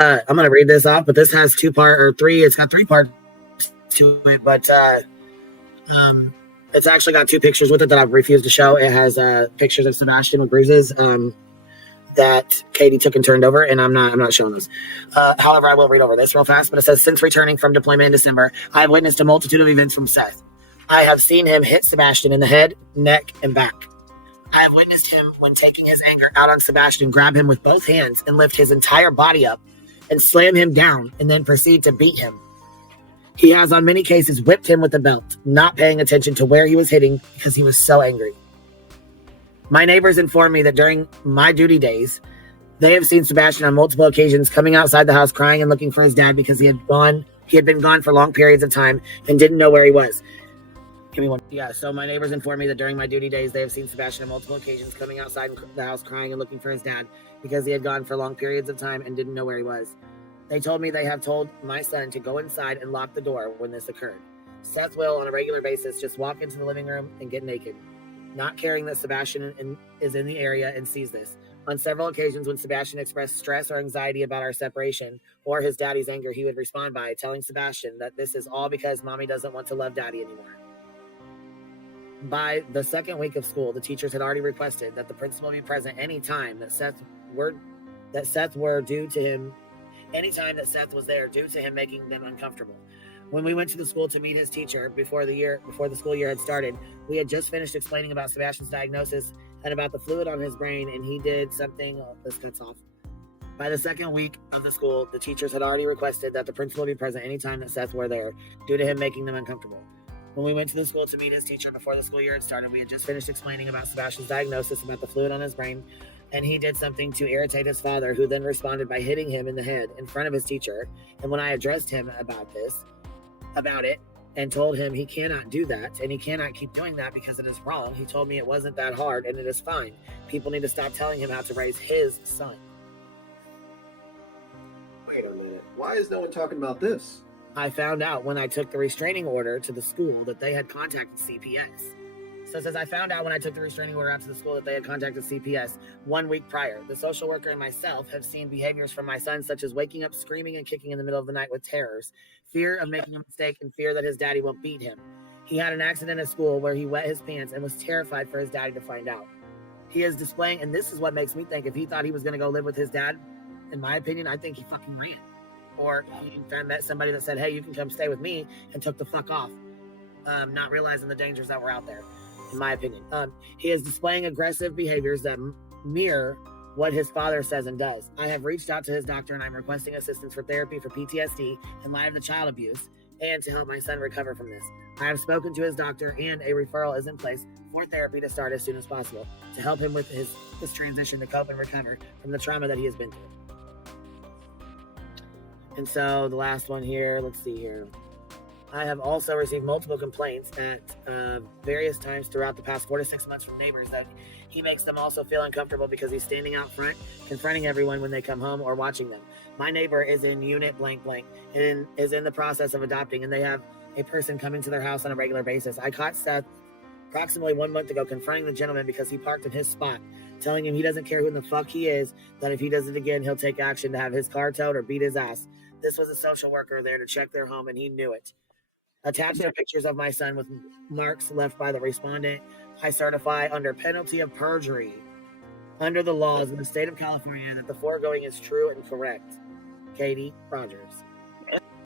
I'm gonna read this off, but this has it's got three parts to it, but um, it's actually got two pictures with it that I've refused to show. It has pictures of Sebastian with bruises that Katie took and turned over, and I'm not showing those. However, I will read over this real fast. But it says, since returning from deployment in December, I have witnessed a multitude of events from Seth. I have seen him hit Sebastian in the head, neck, and back. I have witnessed him, when taking his anger out on Sebastian, grab him with both hands and lift his entire body up and slam him down and then proceed to beat him. He has on many cases whipped him with a belt, not paying attention to where he was hitting because he was so angry. My neighbors informed me that during my duty days, they have seen Sebastian on multiple occasions coming outside the house crying and looking for his dad because he had been gone for long periods of time and didn't know where he was. Give me one. Yeah, so my neighbors informed me that during my duty days, they have seen Sebastian on multiple occasions coming outside the house crying and looking for his dad because he had gone for long periods of time and didn't know where he was. They told me they have told my son to go inside and lock the door when this occurred. Seth will, on a regular basis, just walk into the living room and get naked, not caring that Sebastian is in the area and sees this. On several occasions, when Sebastian expressed stress or anxiety about our separation or his daddy's anger, he would respond by telling Sebastian that this is all because mommy doesn't want to love daddy anymore. By the second week of school, the teachers had already requested that the principal be present anytime that Seth was there due to him making them uncomfortable. When we went to the school to meet his teacher before the school year had started, we had just finished explaining about Sebastian's diagnosis and about the fluid on his brain, and he did something. This cuts off. By the second week of the school, the teachers had already requested that the principal be present anytime that Seth were there due to him making them uncomfortable. When we went to the school to meet his teacher before the school year had started, we had just finished explaining about Sebastian's diagnosis, about the fluid on his brain, and he did something to irritate his father, who then responded by hitting him in the head in front of his teacher. And when I addressed him about it, and told him he cannot do that, and he cannot keep doing that because it is wrong, he told me it wasn't that hard and it is fine. People need to stop telling him how to raise his son. Wait a minute. Why is no one talking about this? I found out when I took the restraining order to the school that they had contacted CPS. So it says, I found out when I took the restraining order out to the school that they had contacted CPS 1 week prior. The social worker and myself have seen behaviors from my son, such as waking up, screaming, and kicking in the middle of the night with terrors, fear of making a mistake, and fear that his daddy won't beat him. He had an accident at school where he wet his pants and was terrified for his daddy to find out. He is displaying, and this is what makes me think, if he thought he was going to go live with his dad, in my opinion, I think he fucking ran. Or he met somebody that said, hey, you can come stay with me, and took the fuck off, not realizing the dangers that were out there, in my opinion. He is displaying aggressive behaviors that mirror what his father says and does. I have reached out to his doctor, and I'm requesting assistance for therapy for PTSD in light of the child abuse and to help my son recover from this. I have spoken to his doctor, and a referral is in place for therapy to start as soon as possible to help him with his transition to cope and recover from the trauma that he has been through. And so the last one here, let's see here. I have also received multiple complaints at various times throughout the past 4 to 6 months from neighbors that he makes them also feel uncomfortable because he's standing out front, confronting everyone when they come home or watching them. My neighbor is in unit blank blank and is in the process of adopting, and they have a person coming to their house on a regular basis. I caught Seth approximately 1 month ago confronting the gentleman because he parked in his spot, telling him he doesn't care who in the fuck he is, that if he does it again, he'll take action to have his car towed or beat his ass. This was a social worker there to check their home, and he knew it. Attached are pictures of my son with marks left by the respondent. I certify under penalty of perjury, under the laws in the state of California, that the foregoing is true and correct. Katie Rogers.